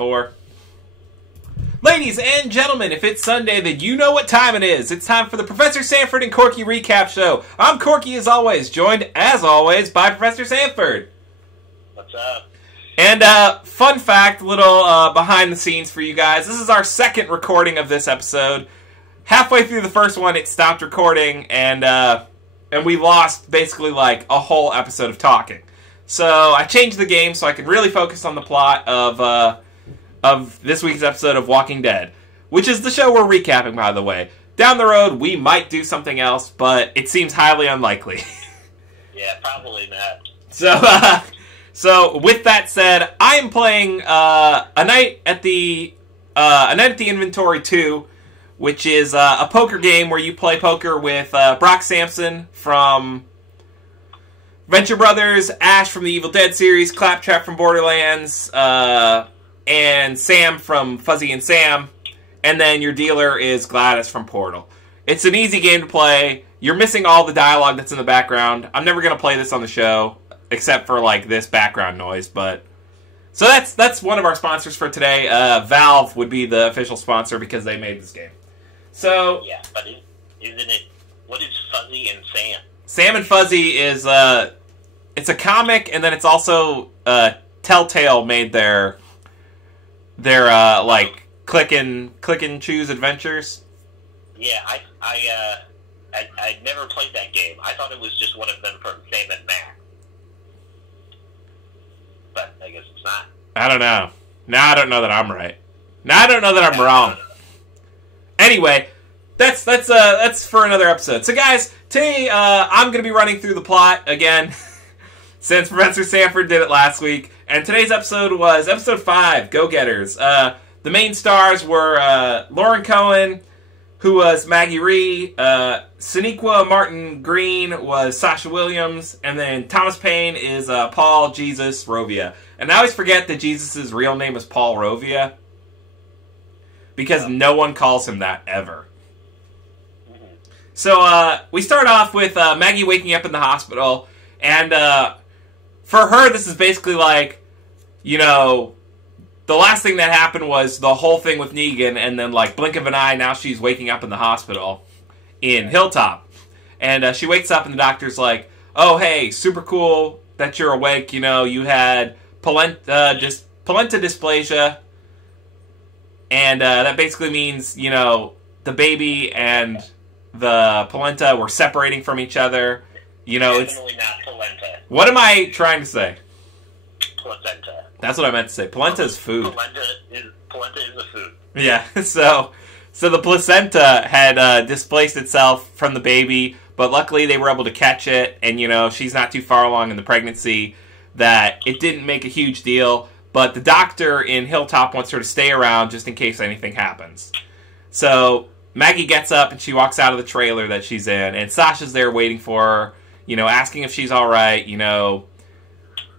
4. Ladies and gentlemen, if it's Sunday, then you know what time it is. It's time for the Professor Sanford and Corky Recap Show. I'm Corky as always, joined as always by Professor Sanford. What's up? And fun fact, little behind the scenes for you guys. This is our second recording of this episode. Halfway through the first one, it stopped recording, and we lost basically like a whole episode of talking. So I changed the game so I could really focus on the plot of this week's episode of Walking Dead, which is the show we're recapping, by the way. Down the road, we might do something else, but it seems highly unlikely. Yeah, probably not. So with that said, I am playing A Night at the Inventory 2, which is a poker game where you play poker with Brock Sampson from Venture Brothers, Ash from the Evil Dead series, Claptrap from Borderlands, and Sam from Fuzzy and Sam, and then your dealer is Gladys from Portal. It's an easy game to play. You're missing all the dialogue that's in the background. I'm never going to play this on the show, except for like this background noise, but... So that's one of our sponsors for today. Valve would be the official sponsor because they made this game. So... Yeah, but isn't it... What is Fuzzy and Sam? Sam and Fuzzy is, it's a comic, and then it's also, Telltale made their like, click and choose adventures. Yeah, I never played that game. I thought it was just one of them from Sam and Max. But I guess it's not. I don't know. Now I don't know that I'm right. Now I don't know that I'm wrong. Anyway, that's for another episode. So guys, today I'm going to be running through the plot again, since Professor Sanford did it last week. And today's episode was episode 5, Go-Getters. The main stars were Lauren Cohen, who was Maggie Rhee, Sonequa Martin Green was Sasha Williams, and then Thomas Paine is Paul Jesus Rovia. And I always forget that Jesus' real name is Paul Rovia, because no one calls him that ever. So we start off with Maggie waking up in the hospital, and for her this is basically like, you know, the last thing that happened was the whole thing with Negan, and then, like, blink of an eye, now she's waking up in the hospital in Hilltop. And she wakes up, and the doctor's like, oh, hey, super cool that you're awake. You know, you had polenta dysplasia, and that basically means, you know, the baby and the polenta were separating from each other. You know, Definitely not polenta. What am I trying to say? Placenta. That's what I meant to say. Polenta is food. Polenta is a food. Yeah, so the placenta had displaced itself from the baby, but luckily they were able to catch it, and, you know, she's not too far along in the pregnancy that it didn't make a huge deal, but the doctor in Hilltop wants her to stay around just in case anything happens. So Maggie gets up and she walks out of the trailer that she's in, and Sasha's there waiting for her, you know, asking if she's alright, you know.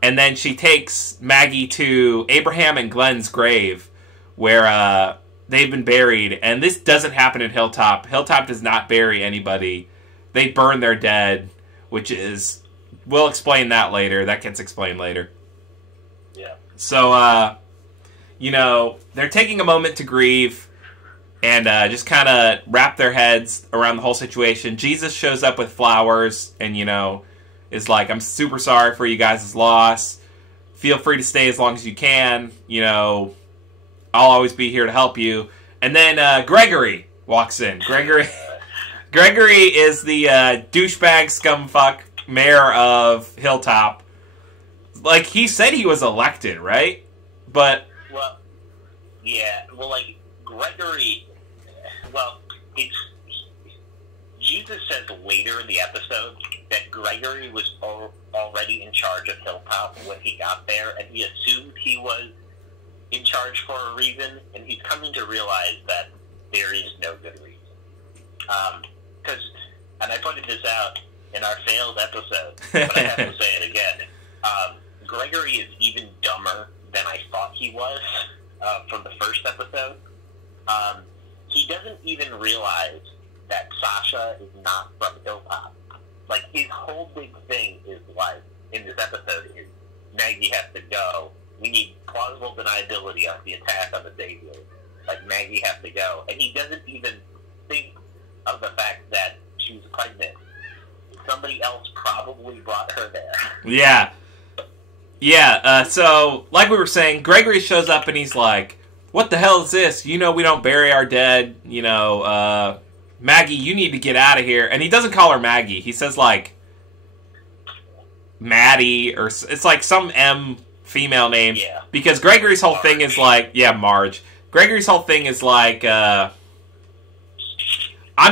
And then she takes Maggie to Abraham and Glenn's grave, where they've been buried. And this doesn't happen in Hilltop. Hilltop does not bury anybody. They burn their dead, which is... We'll explain that later. That gets explained later. Yeah. So, you know, they're taking a moment to grieve and just kind of wrap their heads around the whole situation. Jesus shows up with flowers and, you know... is like, I'm super sorry for you guys' loss. Feel free to stay as long as you can. You know, I'll always be here to help you. And then Gregory walks in. Gregory is the douchebag scumfuck mayor of Hilltop. Like, he said he was elected, right? But... Well, yeah. Well, like, Gregory... Well, it's... Jesus says later in the episode that Gregory was already in charge of Hilltop when he got there, and he assumed he was in charge for a reason, and he's coming to realize that there is no good reason. And I pointed this out in our failed episode, but I have to say it again. Gregory is even dumber than I thought he was from the first episode. He doesn't even realize that Sasha is not from Hilltop. Like, his whole big thing is, like, in this episode is Maggie has to go, we need plausible deniability on the attack on the Savior. Like, Maggie has to go. And he doesn't even think of the fact that she was pregnant. Somebody else probably brought her there. Yeah. Yeah, so, like we were saying, Gregory shows up and he's like, what the hell is this? You know we don't bury our dead. You know, Maggie, you need to get out of here. And he doesn't call her Maggie. He says, like, Maddie, or it's like some M female name. Yeah. Because Gregory's whole thing is like, yeah, Marge. Gregory's whole thing is like, I'm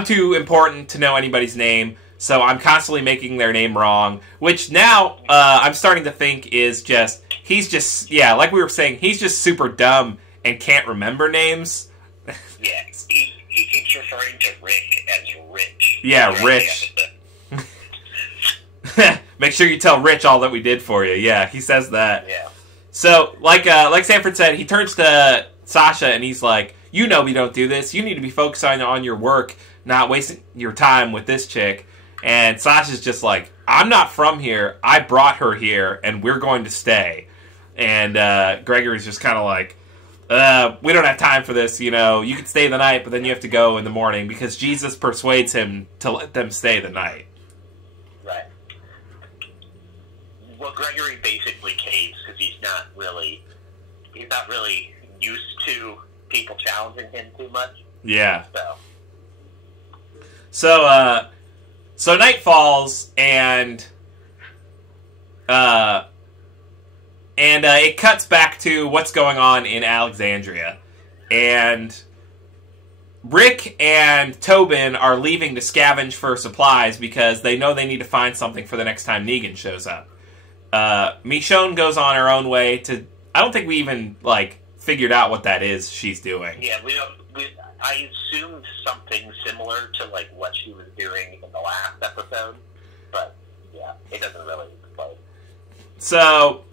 too important to know anybody's name, so I'm constantly making their name wrong. Which now, I'm starting to think is just, he's just, yeah, like we were saying, he's just super dumb and can't remember names. Yeah, he keeps referring to Rick as Rich. Yeah, Rich. Make sure you tell Rich all that we did for you. Yeah, he says that. Yeah. So, like Sanford said, he turns to Sasha and he's like, you know we don't do this. You need to be focusing on your work, not wasting your time with this chick. And Sasha's just like, I'm not from here. I brought her here, and we're going to stay. And Gregory's just kind of like, we don't have time for this, you know. You can stay the night, but then you have to go in the morning because Jesus persuades him to let them stay the night. Right. Well, Gregory basically caves because he's not really used to people challenging him too much. Yeah. So night falls, and it cuts back to what's going on in Alexandria. And Rick and Tobin are leaving to scavenge for supplies because they know they need to find something for the next time Negan shows up. Michonne goes on her own way to... I don't think we even, like, figured out what that is she's doing. Yeah, I assumed something similar to, like, what she was doing in the last episode. But, yeah, it doesn't really explain. So,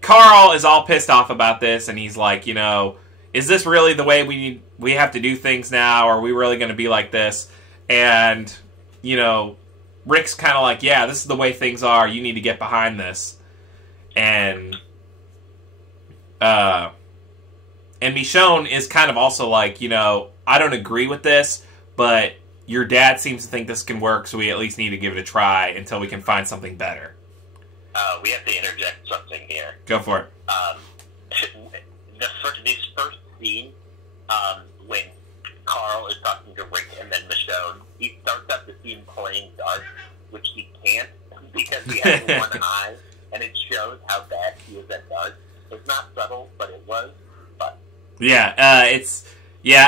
Carl is all pissed off about this, and he's like, you know, is this really the way we have to do things now? Are we really going to be like this? And, you know, Rick's kind of like, yeah, this is the way things are. You need to get behind this. And Michonne is kind of also like, you know, I don't agree with this, but your dad seems to think this can work, so we at least need to give it a try until we can find something better. We have to interject something here. Go for it. This first scene, when Carl is talking to Rick and then Michonne, he starts up the scene playing darts, which he can't because he has one eye, and it shows how bad he is at darts. It's not subtle, but it was. But yeah,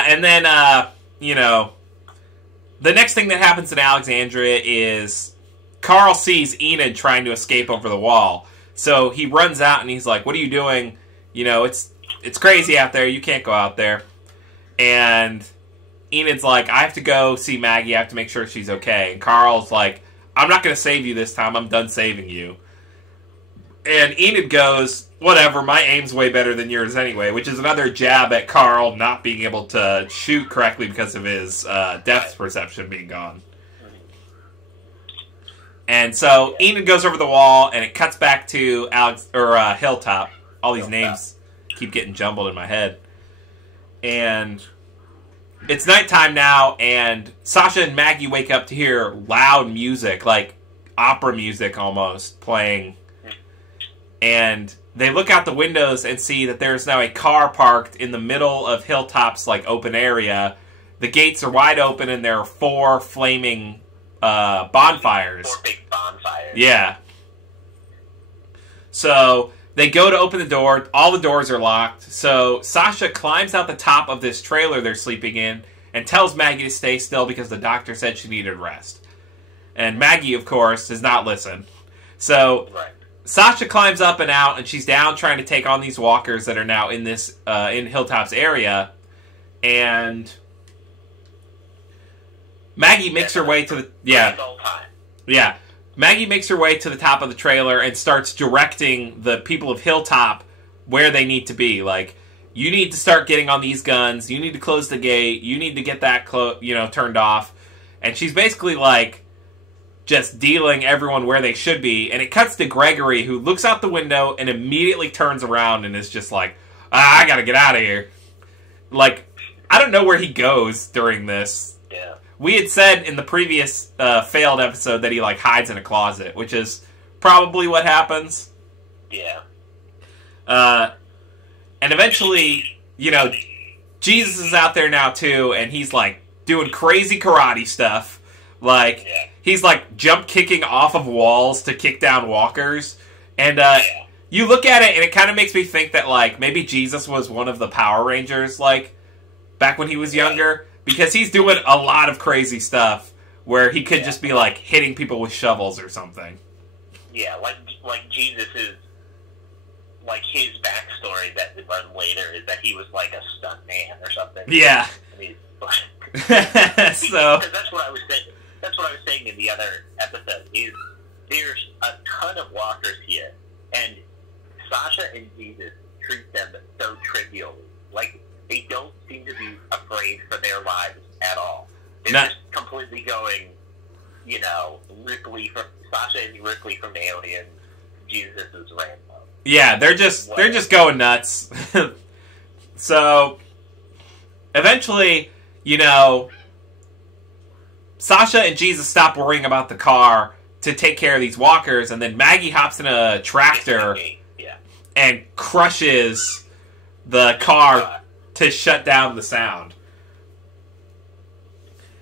and then you know, the next thing that happens in Alexandria is Carl sees Enid trying to escape over the wall, so he runs out and he's like, "What are you doing? You know, it's crazy out there. You can't go out there." And Enid's like, "I have to go see Maggie. I have to make sure she's okay." And Carl's like, "I'm not going to save you this time. I'm done saving you." And Enid goes, "Whatever, my aim's way better than yours anyway," which is another jab at Carl not being able to shoot correctly because of his depth perception being gone. And so Enid goes over the wall, and it cuts back to Hilltop. All these names keep getting jumbled in my head. And it's nighttime now, and Sasha and Maggie wake up to hear loud music, like opera music almost, playing. And they look out the windows and see that there's now a car parked in the middle of Hilltop's, like, open area. The gates are wide open, and there are 4 flaming bonfires. 4 big bonfires. Yeah. So they go to open the door. All the doors are locked. So Sasha climbs out the top of this trailer they're sleeping in and tells Maggie to stay still because the doctor said she needed rest. And Maggie, of course, does not listen. So Right. Sasha climbs up and out, and she's down trying to take on these walkers that are now in this in Hilltop's area. And Maggie makes her way to the Maggie makes her way to the top of the trailer and starts directing the people of Hilltop where they need to be. Like, you need to start getting on these guns. You need to close the gate. You need to get that turned off. And she's basically like just dealing everyone where they should be. And it cuts to Gregory, who looks out the window and immediately turns around and is just like, I gotta get out of here. Like, I don't know where he goes during this. Yeah. We had said in the previous failed episode that he, like, hides in a closet, which is probably what happens. Yeah. And eventually, you know, Jesus is out there now, too, and he's, like, doing crazy karate stuff. Like, he's, like, jump-kicking off of walls to kick down walkers. And, you look at it, and it kind of makes me think that, like, maybe Jesus was one of the Power Rangers, like, back when he was younger. Because he's doing a lot of crazy stuff where he could just be, like, hitting people with shovels or something. Yeah, like Jesus is... Like, his backstory that we learn later is that he was, like, a stunt man or something. Yeah. I mean, so... Because that's what I was saying. That's what I was saying in the other episode, is there's a ton of walkers here, and Sasha and Jesus treat them so trivially. Like, they don't seem to be afraid for their lives at all. They're just completely going, you know, Sasha is Ripley from Alien, Jesus is Rambo. Yeah, they're just going nuts. So, eventually, you know, Sasha and Jesus stop worrying about the car to take care of these walkers, and then Maggie hops in a tractor and crushes the car to shut down the sound.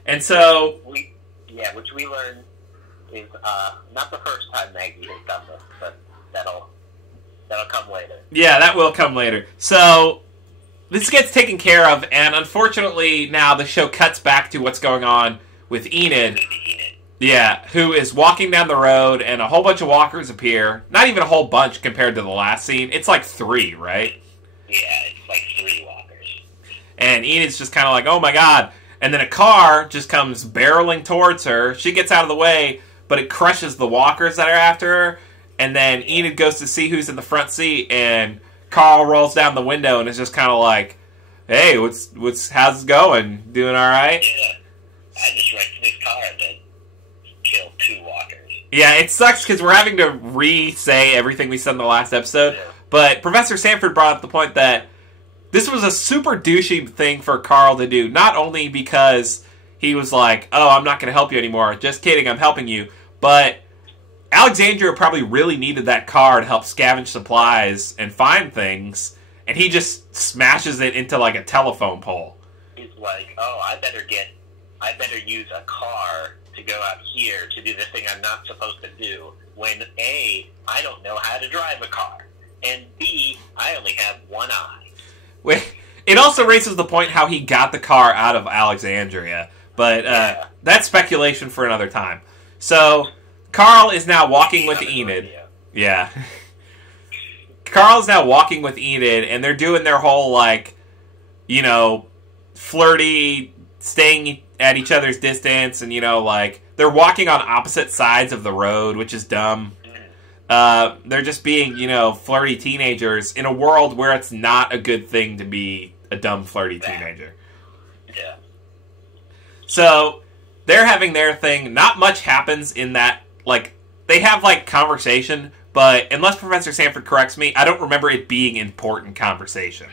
And so... which we learn is not the first time Maggie has done this, but that'll come later. Yeah, that will come later. So, this gets taken care of, and unfortunately now the show cuts back to what's going on with Enid. Yeah, who is walking down the road, and a whole bunch of walkers appear. Not even a whole bunch compared to the last scene. It's like 3, right? Yeah, it's like 3 walkers. And Enid's just kind of like, oh my god. And then a car just comes barreling towards her. She gets out of the way, but it crushes the walkers that are after her. And then Enid goes to see who's in the front seat, and Carl rolls down the window and is just kind of like, hey, how's it going? Doing alright? Yeah. I just wrecked this car that killed 2 walkers. Yeah, it sucks because we're having to re-say everything we said in the last episode. Yeah. But Professor Sanford brought up the point that this was a super douchey thing for Carl to do. Not only because he was like, oh, I'm not going to help you anymore. Just kidding, I'm helping you. But Alexandria probably really needed that car to help scavenge supplies and find things. And he just smashes it into like a telephone pole. He's like, oh, I better use a car to go out here to do the thing I'm not supposed to do, when A, I don't know how to drive a car, and B, I only have one eye. It also raises the point how he got the car out of Alexandria, but that's speculation for another time. So, Carl is now walking with Enid. Yeah. Carl is now walking with Enid, and they're doing their whole, like, you know, flirty, staying at each other's distance, and, you know, like, they're walking on opposite sides of the road, which is dumb. They're just being, you know, flirty teenagers in a world where it's not a good thing to be a dumb, flirty teenager. Yeah. So, they're having their thing. Not much happens in that, like, they have, like, conversation, but unless Professor Sanford corrects me, I don't remember it being important conversation.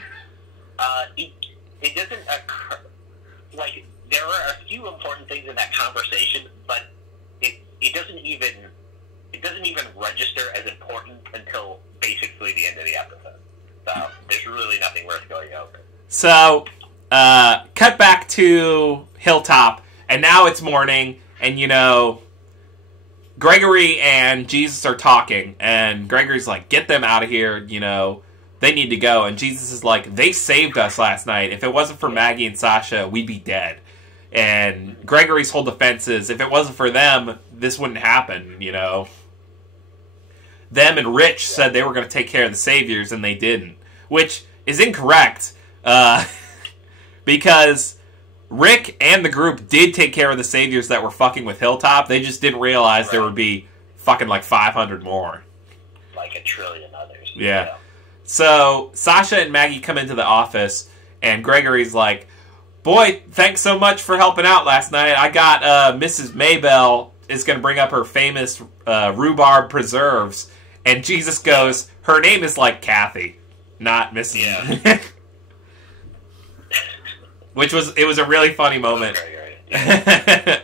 It doesn't occur, like, there are a few important things in that conversation, but it doesn't even register as important until basically the end of the episode. So there's really nothing worth going over. So, cut back to Hilltop, and now it's morning, and you know, Gregory and Jesus are talking, and Gregory's like, get them out of here, you know, they need to go, and Jesus is like, they saved us last night. If it wasn't for Maggie and Sasha, we'd be dead. And Gregory's whole defense is, if it wasn't for them, this wouldn't happen, you know. Them and Rich said they were going to take care of the Saviors, and they didn't. Which is incorrect, because Rick and the group did take care of the Saviors that were fucking with Hilltop. They just didn't realize there would be fucking like 500 more. Like a trillion others. Yeah. So, Sasha and Maggie come into the office, and Gregory's like, boy, thanks so much for helping out last night. I got Mrs. Maybell is going to bring up her famous rhubarb preserves, and Jesus goes, her name is like Kathy, not Mrs. Yeah. It was a really funny moment. Right.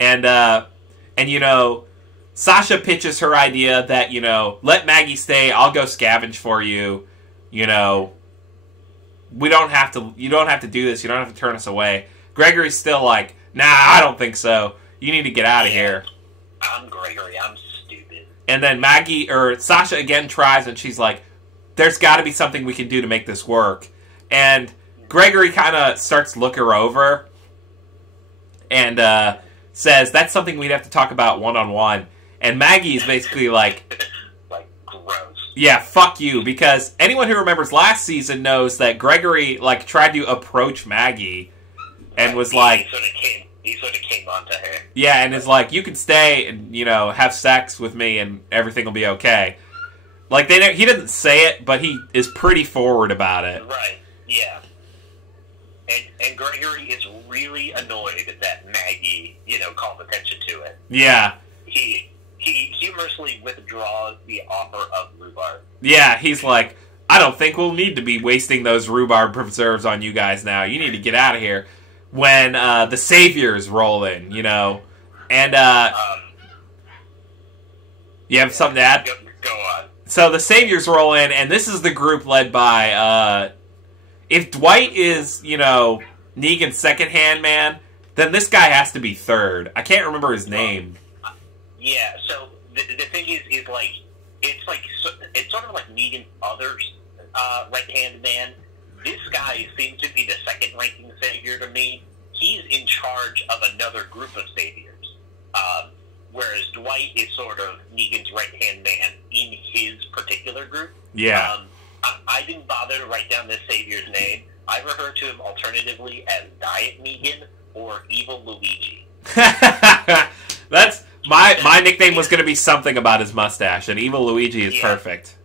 And you know, Sasha pitches her idea that, you know, let Maggie stay, I'll go scavenge for you. You know, you don't have to do this, you don't have to turn us away. Gregory's still like, nah, I don't think so. You need to get out of here. I'm Gregory, I'm stupid. And then Sasha again tries, and she's like, there's got to be something we can do to make this work. And Gregory kind of starts to look her over and says, that's something we'd have to talk about one-on-one. And Maggie is basically like, gross. Yeah, fuck you, because anyone who remembers last season knows that Gregory, like, tried to approach Maggie and was like... He sort of came onto her. Yeah, and is like, you can stay and, you know, have sex with me and everything will be okay. Like, he didn't say it, but he is pretty forward about it. Right, yeah. And Gregory is really annoyed that Maggie, you know, called attention to it. Yeah. He humorously withdraws the offer of rhubarb. Yeah, he's like, I don't think we'll need to be wasting those rhubarb preserves on you guys now. You need to get out of here. When the Saviors roll in, you know. And, you have something to add? Go on. So the Saviors roll in, and this is the group led by, if Dwight is, you know, Negan's second-hand man, then this guy has to be third. I can't remember his name. Yeah, so the thing is like, it's sort of like Negan's other right-hand man. This guy seems to be the second-ranking savior to me. He's in charge of another group of saviors, whereas Dwight is sort of Negan's right-hand man in his particular group. Yeah. I didn't bother to write down this savior's name. I refer to him alternatively as Diet Negan or Evil Luigi. That's my nickname was going to be something about his mustache, and Evil Luigi is perfect.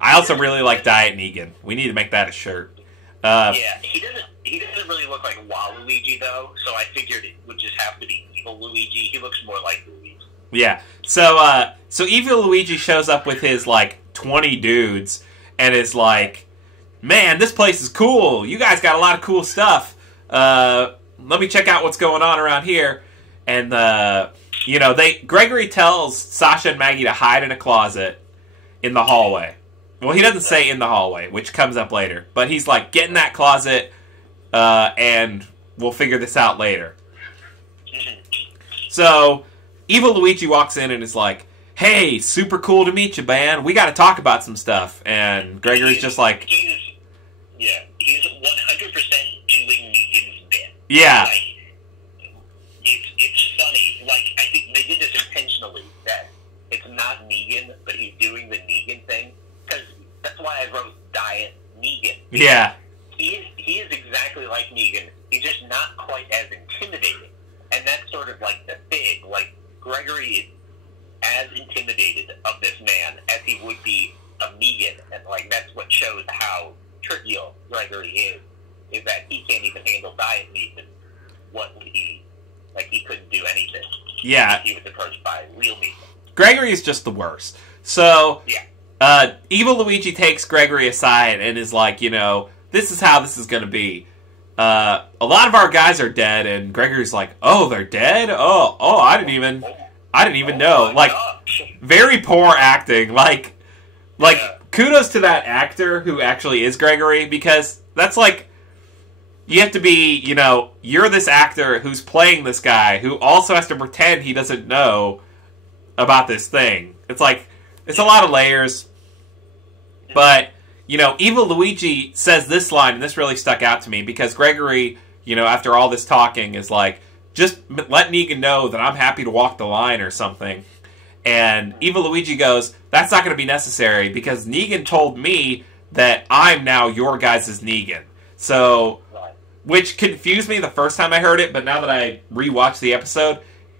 I also really like Diet Negan. We need to make that a shirt. Yeah, he doesn't really look like Waluigi though, so I figured it would just have to be Evil Luigi. He looks more like Luigi. Yeah. So Evil Luigi shows up with his like 20 dudes and is like, "Man, this place is cool. You guys got a lot of cool stuff. Let me check out what's going on around here." And you know, Gregory tells Sasha and Maggie to hide in a closet in the hallway. Well, he doesn't say in the hallway, which comes up later. But he's like, get in that closet, and we'll figure this out later. So, Evil Luigi walks in and is like, hey, super cool to meet you, man. We got to talk about some stuff. And Gregory's just like... He's 100% doing Negan's bit. Yeah. Like, it's funny. Like, I think they did this intentionally, that it's not Negan, but he's doing the Negan thing. Because that's why I wrote Diet Negan. Yeah. He is exactly like Negan. He's just not quite as intimidating. And that's sort of like the thing. Like, Gregory is as intimidated of this man as he would be of Negan. And, like, that's what shows how trivial Gregory is that he can't even handle Diet Negan. He couldn't do anything. Yeah. He was approached by real Negan. Gregory is just the worst. So... Yeah. Evil Luigi takes Gregory aside and is like, you know, this is how this is going to be. A lot of our guys are dead, and Gregory's like, oh, they're dead? Oh, I didn't even know. Like, very poor acting. Like, kudos to that actor who actually is Gregory, because that's like, you have to be, you know, you're this actor who's playing this guy who also has to pretend he doesn't know about this thing. It's like, it's a lot of layers. But, you know, Evil Luigi says this line, and this really stuck out to me, because Gregory, you know, after all this talking, is like, just let Negan know that I'm happy to walk the line or something. And Evil Luigi goes, that's not going to be necessary, because Negan told me that I'm now your guys' Negan. So, which confused me the first time I heard it, but now that I rewatched the episode,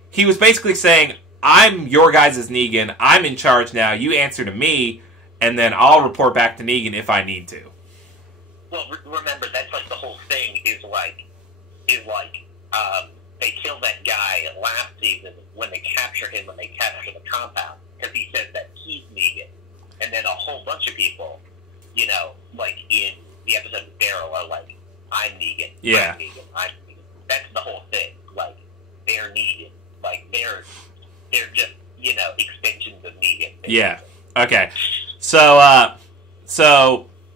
he was basically saying, I'm your guys' Negan, I'm in charge now, you answer to me, and then I'll report back to Negan if I need to. Well, remember, that's like the whole thing is they killed that guy last season when they captured I'm Negan. Yeah. I'm Negan. I'm Negan. That's the whole thing. Like, they're Negan. Like, they're just, extensions of Negan. Basically. Yeah. Okay. So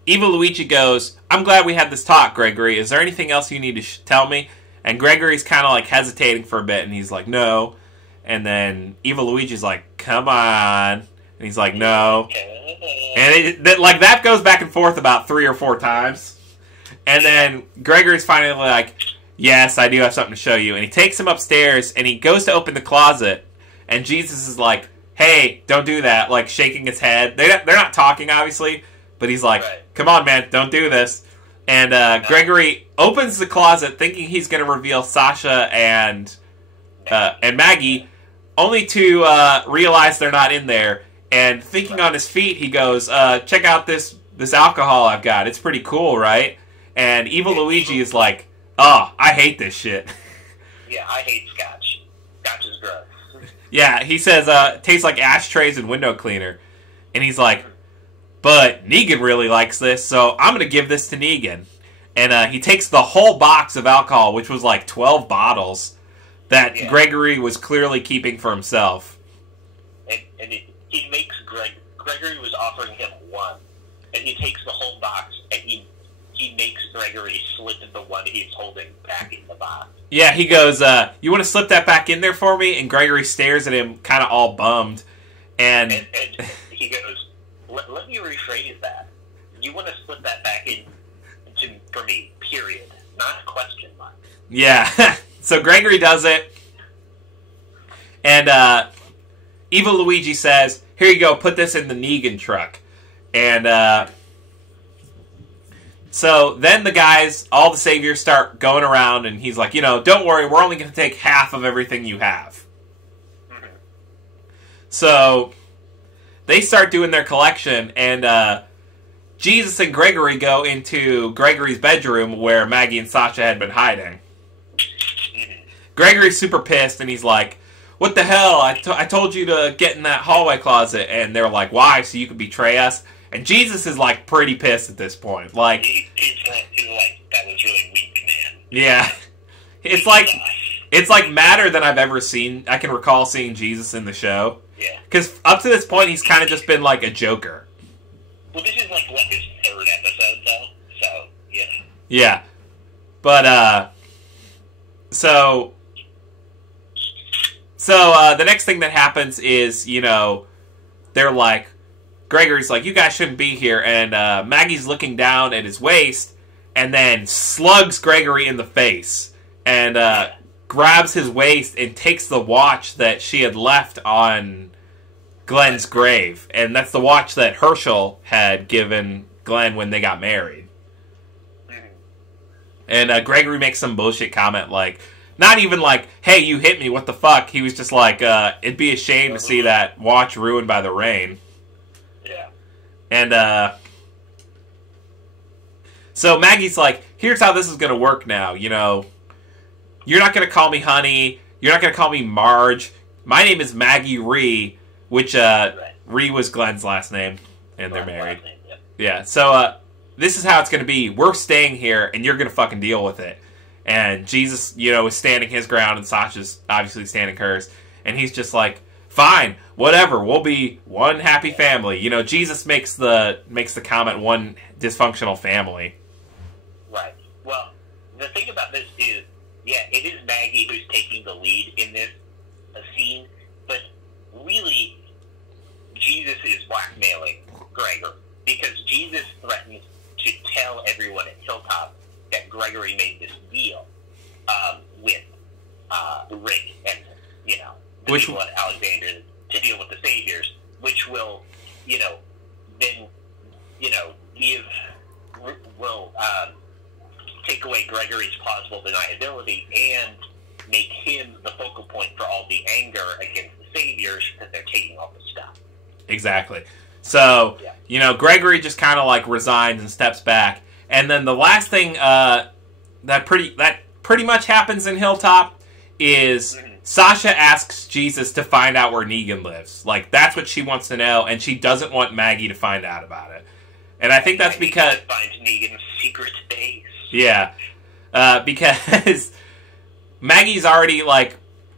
Evil Luigi goes, I'm glad we had this talk, Gregory. Is there anything else you need to tell me? And Gregory's kind of like hesitating for a bit, and he's like, no. And then Evil Luigi's like, come on. And he's like, no. And that goes back and forth about 3 or 4 times. And then Gregory's finally like, yes, I do have something to show you. And he takes him upstairs, and he goes to open the closet, and Jesus is like, hey, don't do that, like shaking his head. They're not talking, obviously, but he's like, come on, man, don't do this. And Gregory opens the closet thinking he's going to reveal Sasha and Maggie, only to realize they're not in there. And thinking on his feet, he goes, check out this alcohol I've got. It's pretty cool, right? And Evil Luigi is like, oh, I hate this shit. Yeah, I hate scotch. Scotch is gross. Yeah, he says, tastes like ashtrays and window cleaner. And he's like, but Negan really likes this, so I'm going to give this to Negan. And he takes the whole box of alcohol, which was like 12 bottles, that Gregory was clearly keeping for himself. And he makes Gregory was offering him one, and he takes the whole box, and he makes Gregory slip the one he's holding back in the box. Yeah, he goes, you want to slip that back in there for me? And Gregory stares at him, kind of all bummed. And he goes, let me rephrase that. You want to slip that back in for me, period. Not a question mark. Yeah. So Gregory does it. And Evil Luigi says, here you go, put this in the Negan truck. And so then the guys, all the saviors, start going around, and he's like, don't worry, we're only going to take half of everything you have. Mm-hmm. So they start doing their collection, and Jesus and Gregory go into Gregory's bedroom where Maggie and Sasha had been hiding. Gregory's super pissed, and he's like, what the hell? I told you to get in that hallway closet. And they're like, why? So you could betray us? And Jesus is like pretty pissed at this point. Like, he's like, that was really weak, man. Yeah. It's like madder than I've ever seen. I can recall seeing Jesus in the show. Yeah. Because up to this point, he's kind of just been like a joker. Well, this is like, his 3rd episode, though? So, yeah. Yeah. But, So, the next thing that happens is, they're like, Gregory's like, you guys shouldn't be here, and Maggie's looking down at his waist, and then slugs Gregory in the face, and grabs his waist and takes the watch that she had left on Glenn's grave, and that's the watch that Herschel had given Glenn when they got married. And Gregory makes some bullshit comment like, not even like, hey, you hit me, what the fuck? He was just like, it'd be a shame to see that watch ruined by the rain. Yeah. And, so Maggie's like, here's how this is going to work now, You're not going to call me honey. You're not going to call me Marge. My name is Maggie Ree, which, Ree was Glenn's last name, and they're married. Name, yeah. Yeah, so, this is how it's going to be. We're staying here, and you're going to fucking deal with it. And Jesus, is standing his ground, and Sasha's obviously standing hers. And he's just like, fine, whatever, we'll be one happy family. Jesus makes the comment, one dysfunctional family. Right. Well, the thing about this is, it is Maggie who's taking the lead in this scene, but really, Jesus is blackmailing Gregor. Because Jesus threatens to tell everyone at Hilltop that Gregory made this deal with Rick and, the people at Alexander to deal with the Saviors, which will, then, will take away Gregory's plausible deniability and make him the focal point for all the anger against the Saviors because they're taking all the stuff. Exactly. So, Gregory just kind of like resigns and steps back. And then the last thing that pretty much happens in Hilltop is Sasha asks Jesus to find out where Negan lives. Like, that's what she wants to know, and she doesn't want Maggie to find out about it. And I think that's because... Find Negan's secret base. Yeah. because Maggie's already, like,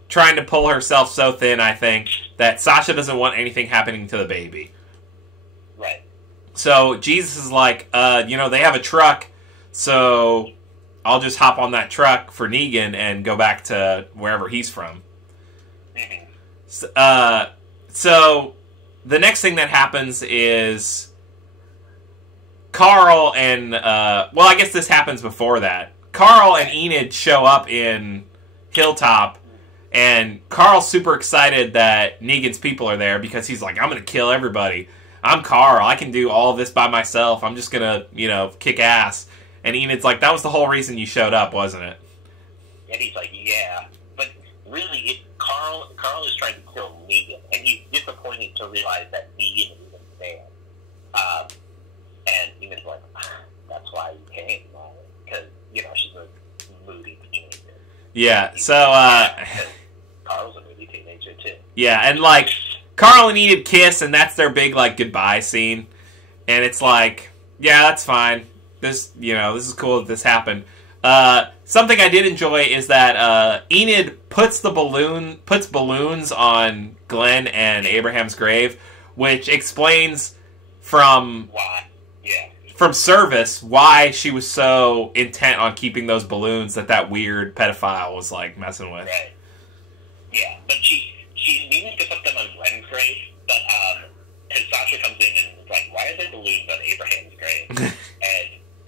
trying to pull herself so thin, I think, that Sasha doesn't want anything happening to the baby. Right. So Jesus is like, they have a truck, so I'll just hop on that truck for Negan and go back to wherever he's from. Mm-hmm. So the next thing that happens is Carl and, I guess this happens before that. Carl and Enid show up in Hilltop, and Carl's super excited that Negan's people are there because he's like, I'm going to kill everybody. I'm Carl. I can do all of this by myself. I'm just going to, kick ass. And Enid's like, that was the whole reason you showed up, wasn't it? And he's like, yeah. But really, Carl is trying to kill Negan, and he's disappointed to realize that Negan isn't there. And Enid's like, that's why you came, because, she's a moody teenager. Yeah, so, Carl's a moody teenager, too. Yeah, and, like, Carl and Enid kiss, and that's their big, like, goodbye scene. And it's like, yeah, that's fine. This is cool that this happened. Something I did enjoy is that Enid puts balloons on Glenn and Abraham's grave, which explains from Service why she was so intent on keeping those balloons that weird pedophile was, like, messing with. Right. Yeah, but she needed to put them on Glenn's grave, but because Sasha comes in and is like, why are there balloons on Abraham's grave?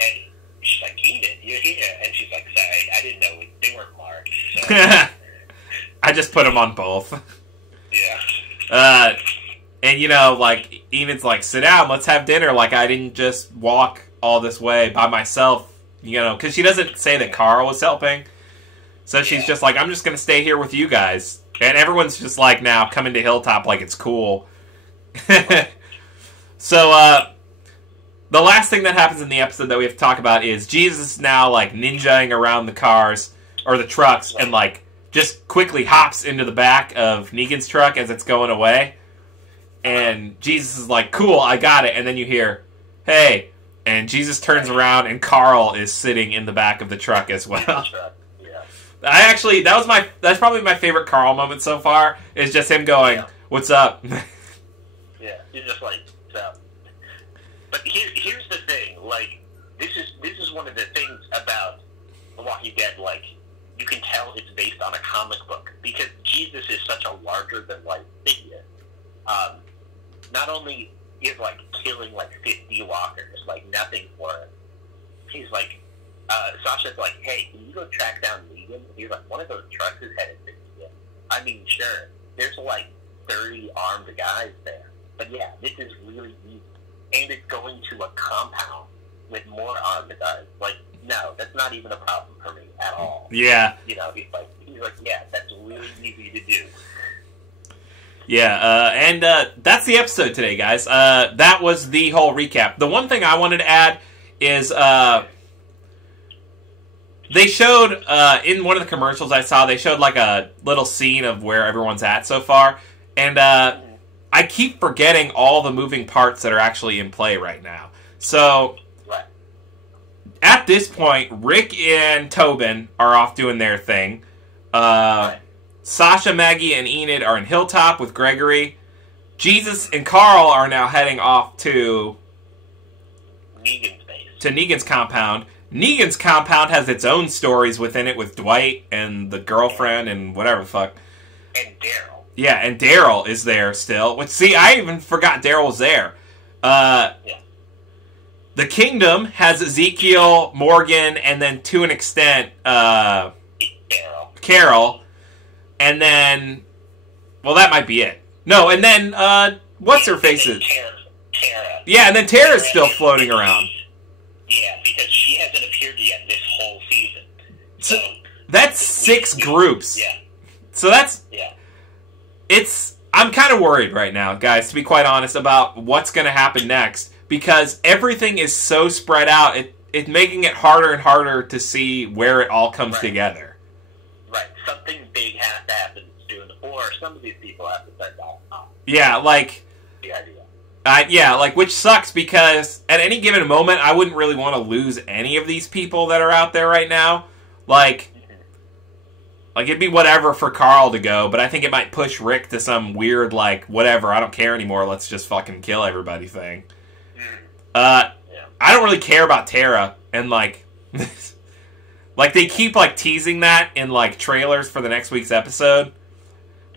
and she's like, Enid, you're here. And she's like, sorry, I didn't know they weren't marked. So. I just put them on both. Yeah. And, like, Enid's like, sit down, let's have dinner. Like, I didn't just walk all this way by myself, because she doesn't say that Carl was helping. So she's just like, I'm just going to stay here with you guys. And everyone's just like, now, coming to Hilltop like it's cool. So, the last thing that happens in the episode that we have to talk about is Jesus now, like, ninjaing around the cars, or the trucks, and, like, just quickly hops into the back of Negan's truck as it's going away. And Jesus is like, cool, I got it. And then you hear, hey. And Jesus turns around, and Carl is sitting in the back of the truck as well. Yeah. That's probably my favorite Carl moment so far, is just him going, what's up? Yeah, he's just like, what's up? But here's the thing, like, this is one of the things about The Walking Dead, like, you can tell it's based on a comic book, because Jesus is such a larger-than-life figure. Not only is, like, killing, like, 50 walkers, like, nothing for him, he's like, Sasha's like, hey, can you go track down Negan? He's like, one of those trucks is headed to Negan. I mean, sure, there's, like, 30 armed guys there, but yeah, this is really easy. And it's going to a compound with more armed guys. Like, no, that's not even a problem for me at all. Yeah. He's like, yeah, that's really easy to do. Yeah, and that's the episode today, guys. That was the whole recap. The one thing I wanted to add is they showed, in one of the commercials I saw, they showed like a little scene of where everyone's at so far. And I keep forgetting all the moving parts that are actually in play right now. So, at this point, Rick and Tobin are off doing their thing. Sasha, Maggie, and Enid are in Hilltop with Gregory. Jesus and Carl are now heading off to Negan's base. To Negan's compound. Negan's compound has its own stories within it with Dwight and the girlfriend and whatever the fuck. And Daryl. Yeah, and Daryl is there still. Which, see, I even forgot Daryl was there. The Kingdom has Ezekiel, Morgan, and then to an extent, Carol. And then, well, that might be it. No, and then, what's her face is? Tara. Yeah, and then Tara's still floating around. Yeah, because she hasn't appeared yet this whole season. So that's 6 groups. Yeah. So that's... Yeah. I'm kind of worried right now, guys, to be quite honest, about what's going to happen next. Because everything is so spread out, it's making it harder and harder to see where it all comes together. Right. Something big has to happen soon, or some of these people have to start dying off. Yeah, like... The idea. Which sucks because at any given moment, I wouldn't really want to lose any of these people that are out there right now. Like it'd be whatever for Carl to go, but I think it might push Rick to some weird, like, whatever, I don't care anymore, let's just fucking kill everybody thing. I don't really care about Tara, and, like, like, they keep, like, teasing that in, like, trailers for the next week's episode.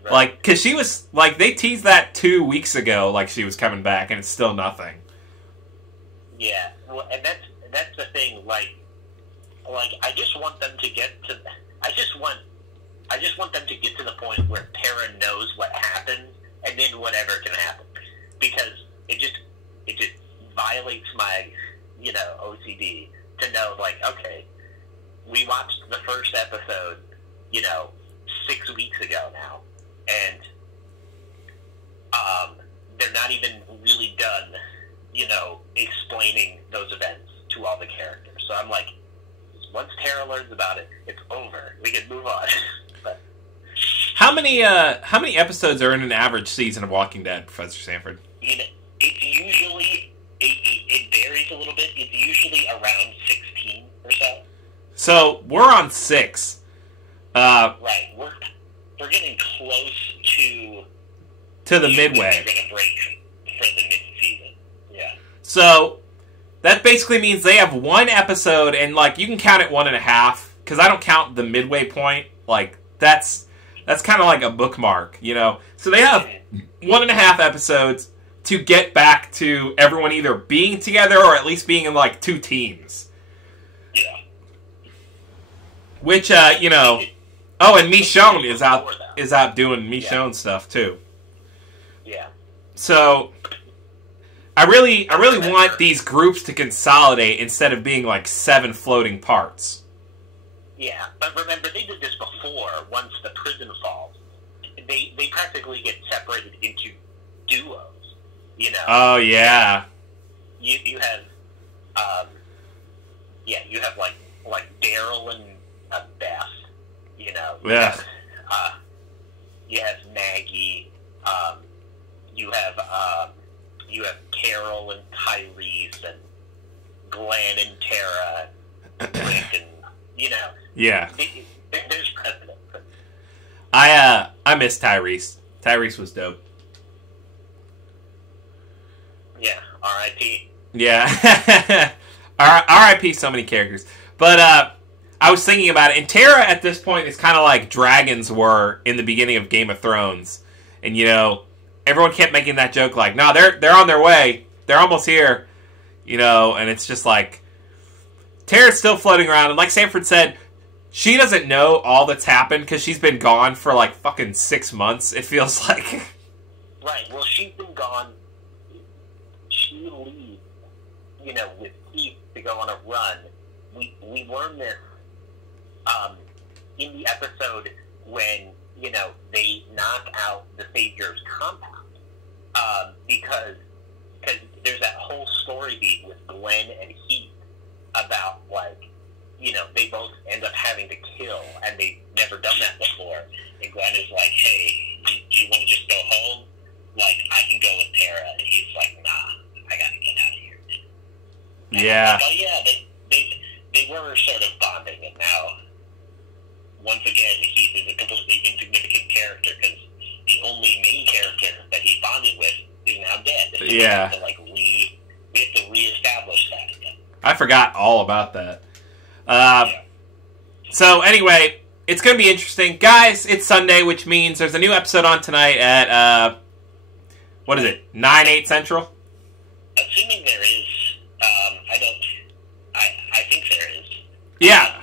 Right. Like, because she was, like, they teased that 2 weeks ago, like, she was coming back, and it's still nothing. Yeah, well, and that's the thing, like, I just want them to get to, I just want them to get to the point where Tara knows what happened, and then whatever can happen, because it just violates my, OCD to know, like, okay, we watched the first episode, 6 weeks ago now, and they're not even really done, explaining those events to all the characters. So I'm like, once Tara learns about it, it's over. We can move on. But how many episodes are in an average season of Walking Dead, Professor Sanford? It's usually it varies a little bit. It's usually around 16 or so. So we're on 6. Right, we're getting close to the midway. They're going to break for the mid-season. Yeah. So that basically means they have 1 episode, and, like, you can count it 1.5, because I don't count the midway point. Like, that's kind of like a bookmark, So they have 1.5 episodes to get back to everyone either being together or at least being in, like, 2 teams. Yeah. Which, oh, and Michonne is out doing Michonne stuff, too. Yeah. So I really want these groups to consolidate instead of being like 7 floating parts. Yeah, but remember, they did this before, once the prison falls. They practically get separated into duos, Oh, yeah. You have, you have, like Daryl and Beth, Yeah. You have Maggie, you have Carol and Tyrese and Glenn and Tara and Rick and, Yeah. There's precedent. I miss Tyrese. Tyrese was dope. Yeah, R.I.P. Yeah. R.I.P. so many characters. But, I was thinking about it, and Tara at this point is kind of like dragons were in the beginning of Game of Thrones. And, everyone kept making that joke like, no, they're on their way. They're almost here. And it's just like, Tara's still floating around. And like Sanford said, she doesn't know all that's happened because she's been gone for like fucking 6 months, it feels like. Right. Well, she's been gone. She leaves, with Keith to go on a run. We learned this in the episode when, they knock out the Savior's compound. Because there's that whole story beat with Glenn and Heath about, like, they both end up having to kill, and they've never done that before. And Glenn is like, hey, do you want to just go home? Like, I can go with Tara. And he's like, nah, I gotta get out of here. And Yeah. Like, oh, yeah, they were sort of bonding, and now, once again, Heath is a completely insignificant character, because the only main character that he bonded with is now dead. So yeah. We have to reestablish that again. I forgot all about that. So anyway, it's going to be interesting. Guys, it's Sunday, which means there's a new episode on tonight at, what is it, 9, 8 Central? Assuming there is, I think there is. Yeah.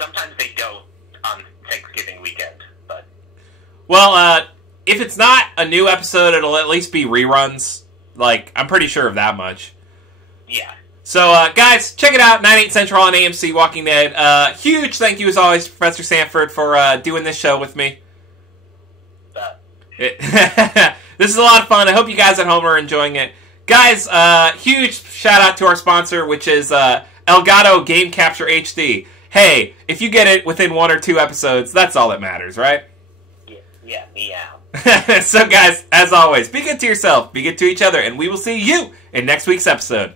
Sometimes they don't on Thanksgiving weekend, but... Well, if it's not a new episode, it'll at least be reruns. Like, I'm pretty sure of that much. Yeah. So, guys, check it out, 9, 8 Central on AMC Walking Dead. Huge thank you, as always, to Professor Sanford for doing this show with me. This is a lot of fun. I hope you guys at home are enjoying it. Guys, huge shout out to our sponsor, which is Elgato Game Capture HD. Hey, if you get it within 1 or 2 episodes, that's all that matters, right? Yeah, meow. So, guys, as always, be good to yourself, be good to each other, and we will see you in next week's episode.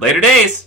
Later days.